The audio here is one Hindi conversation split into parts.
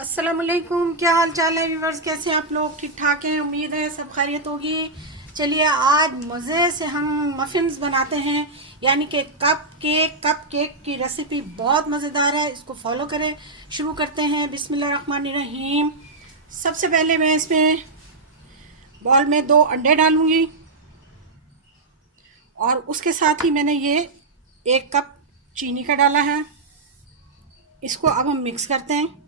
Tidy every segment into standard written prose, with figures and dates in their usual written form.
अस्सलाम वालेकुम। क्या हाल चाल है व्यूवर्स, कैसे हैं आप लोग? ठीक ठाक हैं, उम्मीद है सब खैरियत होगी। चलिए आज मज़े से हम मफ़िन्स बनाते हैं, यानी कि कप केक की रेसिपी बहुत मज़ेदार है। इसको फॉलो करें। शुरू करते हैं। बिस्मिल्लाहिर्रहमानिर्रहीम। सबसे पहले मैं इसमें बॉल में 2 अंडे डालूंगी और उसके साथ ही मैंने ये 1 कप चीनी का डाला है। इसको अब हम मिक्स करते हैं।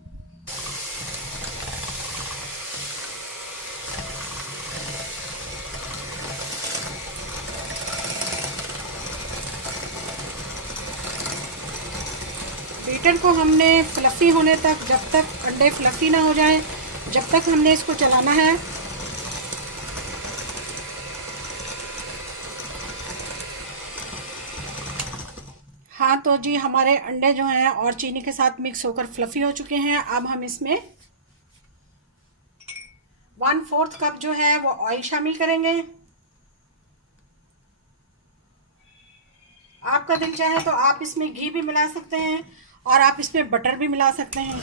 बीटर को हमने फ्लफ़ी होने तक, जब तक अंडे फ्लफ़ी ना हो जाएं, जब तक हमने इसको चलाना है। हाँ तो जी, हमारे अंडे जो हैं और चीनी के साथ मिक्स होकर फ्लफ़ी हो चुके हैं। अब हम इसमें 1/4 कप जो है वो ऑयल शामिल करेंगे। आपका दिल चाहे तो आप इसमें घी भी मिला सकते हैं और आप इसमें बटर भी मिला सकते हैं।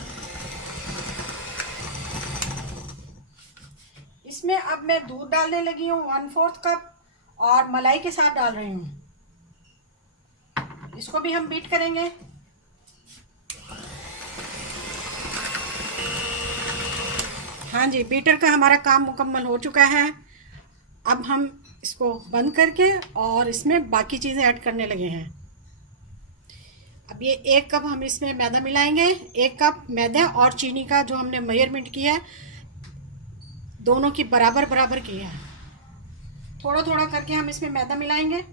इसमें अब मैं दूध डालने लगी हूँ 1/4 कप और मलाई के साथ डाल रही हूँ। इसको भी हम बीट करेंगे। हाँ जी, बीटर का हमारा काम मुकम्मल हो चुका है। अब हम इसको बंद करके और इसमें बाकी चीज़ें ऐड करने लगे हैं। अब ये 1 कप हम इसमें मैदा मिलाएंगे। 1 कप मैदा और चीनी का जो हमने मेजरमेंट किया है, दोनों की बराबर बराबर किया है। थोड़ा थोड़ा करके हम इसमें मैदा मिलाएंगे।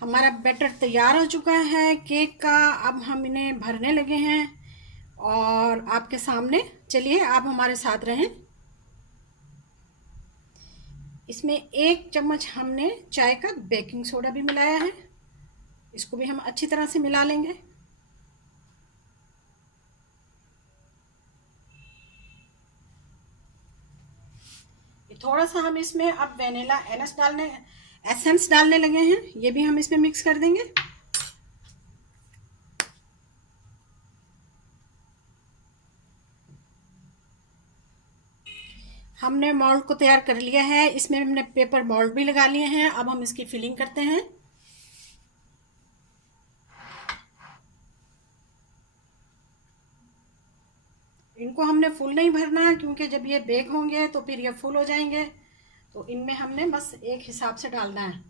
हमारा बैटर तैयार हो चुका है केक का। अब हम इन्हें भरने लगे हैं और आपके सामने, चलिए आप हमारे साथ रहें। इसमें 1 चम्मच हमने चाय का बेकिंग सोडा भी मिलाया है। इसको भी हम अच्छी तरह से मिला लेंगे। थोड़ा सा हम इसमें अब वेनिला एसेंस डालने लगे हैं। ये भी हम इसमें मिक्स कर देंगे। हमने मोल्ड को तैयार कर लिया है। इसमें हमने पेपर मोल्ड भी लगा लिए हैं। अब हम इसकी फिलिंग करते हैं। इनको हमने फुल नहीं भरना, क्योंकि जब ये बेक होंगे तो फिर ये फुल हो जाएंगे। तो इनमें हमने बस एक हिसाब से डालना है।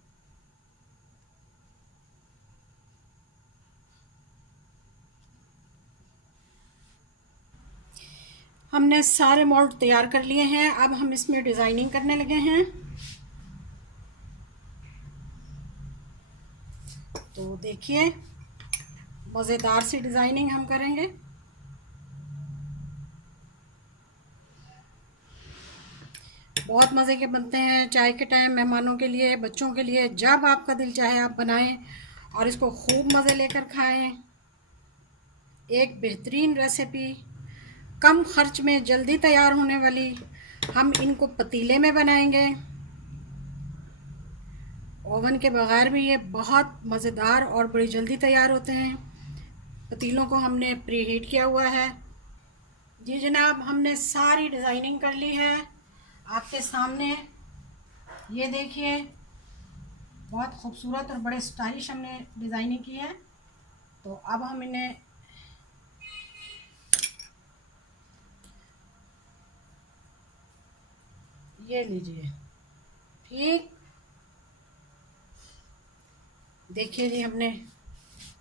हमने सारे मोल्ड तैयार कर लिए हैं। अब हम इसमें डिज़ाइनिंग करने लगे हैं। तो देखिए, मज़ेदार सी डिज़ाइनिंग हम करेंगे। बहुत मज़े के बनते हैं चाय के टाइम, मेहमानों के लिए, बच्चों के लिए, जब आपका दिल चाहे आप बनाएं और इसको खूब मज़े लेकर खाएं। एक बेहतरीन रेसिपी, कम खर्च में जल्दी तैयार होने वाली। हम इनको पतीले में बनाएंगे। ओवन के बगैर भी ये बहुत मज़ेदार और बड़ी जल्दी तैयार होते हैं। पतीलों को हमने प्री हीट किया हुआ है। जी जनाब, हमने सारी डिज़ाइनिंग कर ली है आपके सामने। ये देखिए, बहुत खूबसूरत और बड़े स्टाइलिश हमने डिज़ाइनिंग की है। तो अब हम इन्हें ये लीजिए। ठीक, देखिए जी, हमने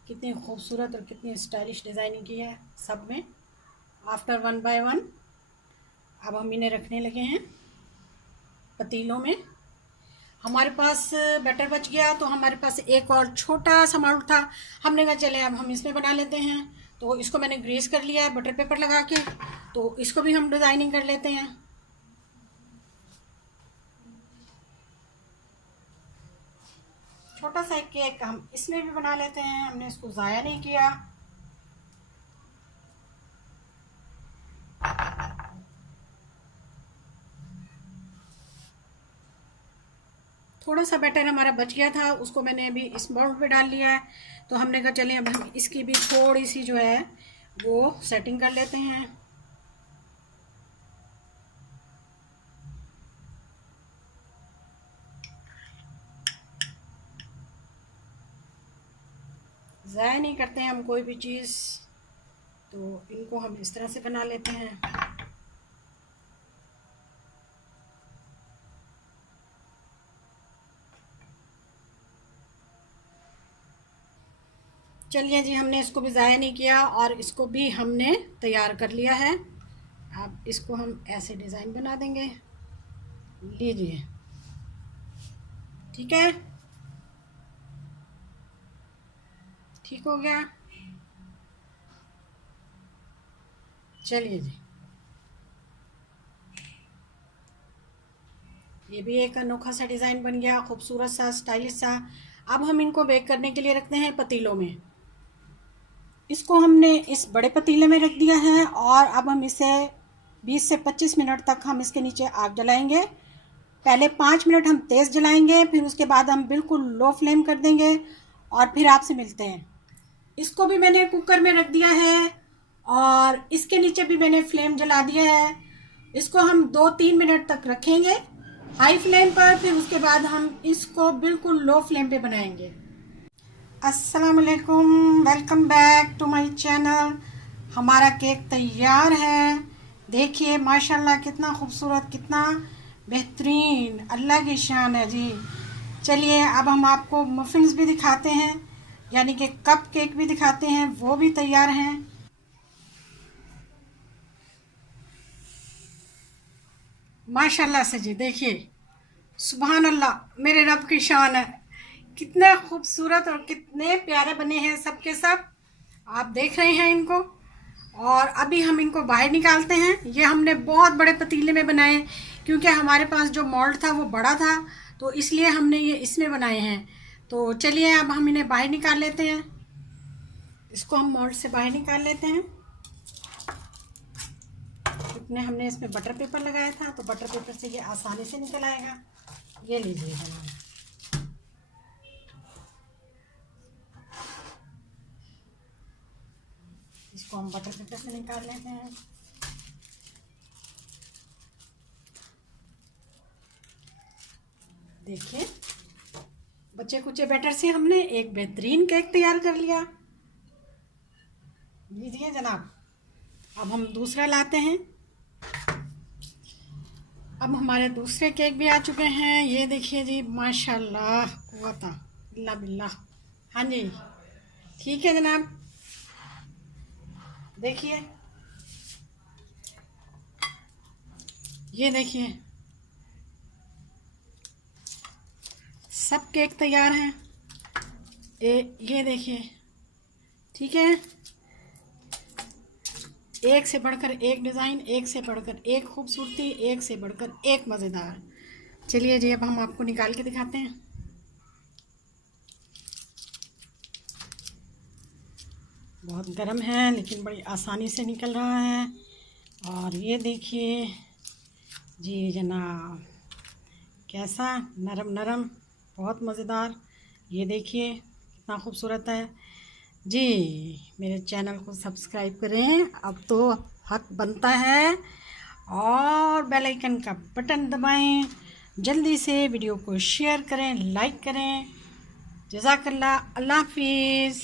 कितनी खूबसूरत और कितनी स्टाइलिश डिज़ाइनिंग की है सब में, आफ्टर 1 बाय 1। अब हम इन्हें रखने लगे हैं पतीलों में। हमारे पास बैटर बच गया तो हमारे पास एक और छोटा सा मोल्ड था। हमने कहा चले अब हम इसमें बना लेते हैं। तो इसको मैंने ग्रीस कर लिया है बटर पेपर लगा के। तो इसको भी हम डिज़ाइनिंग कर लेते हैं। छोटा सा एक केक हम इसमें भी बना लेते हैं, हमने इसको ज़ाया नहीं किया। थोड़ा सा बैटर हमारा बच गया था, उसको मैंने अभी इस मोल्ड पे डाल लिया है। तो हमने कहा चलिए अब हम इसकी भी थोड़ी सी जो है वो सेटिंग कर लेते हैं। ज़ाया नहीं करते हैं हम कोई भी चीज़, तो इनको हम इस तरह से बना लेते हैं। चलिए जी, हमने इसको भी ज़ाया नहीं किया और इसको भी हमने तैयार कर लिया है। अब इसको हम ऐसे डिज़ाइन बना देंगे, लीजिए, ठीक है, ठीक हो गया। चलिए जी, ये भी एक अनोखा सा डिज़ाइन बन गया, खूबसूरत सा, स्टाइलिश सा। अब हम इनको बेक करने के लिए रखते हैं पतीलों में। इसको हमने इस बड़े पतीले में रख दिया है और अब हम इसे 20 से 25 मिनट तक हम इसके नीचे आग जलाएंगे। पहले 5 मिनट हम तेज़ जलाएंगे, फिर उसके बाद हम बिल्कुल लो फ्लेम कर देंगे और फिर आपसे मिलते हैं। इसको भी मैंने कुकर में रख दिया है और इसके नीचे भी मैंने फ्लेम जला दिया है। इसको हम 2-3 मिनट तक रखेंगे हाई फ्लेम पर, फिर उसके बाद हम इसको बिल्कुल लो फ्लेम पे बनाएंगे। अस्सलाम वालेकुम, welcome back to my channel. हमारा केक तैयार है, देखिए माशाल्लाह कितना खूबसूरत, कितना बेहतरीन, अल्लाह की शान है जी। चलिए अब हम आपको मफ़िन्स भी दिखाते हैं, यानी कि कप केक भी दिखाते हैं, वो भी तैयार हैं। माशाल्लाह से जी, देखिए, सुभान अल्लाह, मेरे रब की शान है। कितने खूबसूरत और कितने प्यारे बने हैं सब के सब, आप देख रहे हैं इनको। और अभी हम इनको बाहर निकालते हैं। ये हमने बहुत बड़े पतीले में बनाए क्योंकि हमारे पास जो मोल्ड था वो बड़ा था, तो इसलिए हमने ये इसमें बनाए हैं। तो चलिए अब हम इन्हें बाहर निकाल लेते हैं। इसको हम मोल्ड से बाहर निकाल लेते हैं। इतने हमने इसमें बटर पेपर लगाया था, तो बटर पेपर से ये आसानी से निकल आएगा। ये लीजिए जनाब, इसको हम बटर पेपर से निकाल लेते हैं। देखिए, बच्चे कुचे बैटर से हमने एक बेहतरीन केक तैयार कर लिया। लीजिए जनाब, अब हम दूसरा लाते हैं। अब हमारे दूसरे केक भी आ चुके हैं। ये देखिए जी, माशाल्लाह, कुव्वत इल्ला बिल्लाह। हाँ जी, ठीक है जनाब, देखिए, ये देखिए, सब केक तैयार हैं। ये देखिए, ठीक है, एक से बढ़कर एक डिज़ाइन, एक से बढ़कर एक खूबसूरती, एक से बढ़कर एक मज़ेदार। चलिए जी, अब हम आपको निकाल के दिखाते हैं। बहुत गर्म है लेकिन बड़ी आसानी से निकल रहा है। और ये देखिए जी जनाब, कैसा नरम नरम, बहुत मज़ेदार। ये देखिए कितना खूबसूरत है जी। मेरे चैनल को सब्सक्राइब करें, अब तो हक बनता है, और बेल आइकन का बटन दबाएं। जल्दी से वीडियो को शेयर करें, लाइक करें। जज़ाकल्लाह, अल्लाह हाफिज़।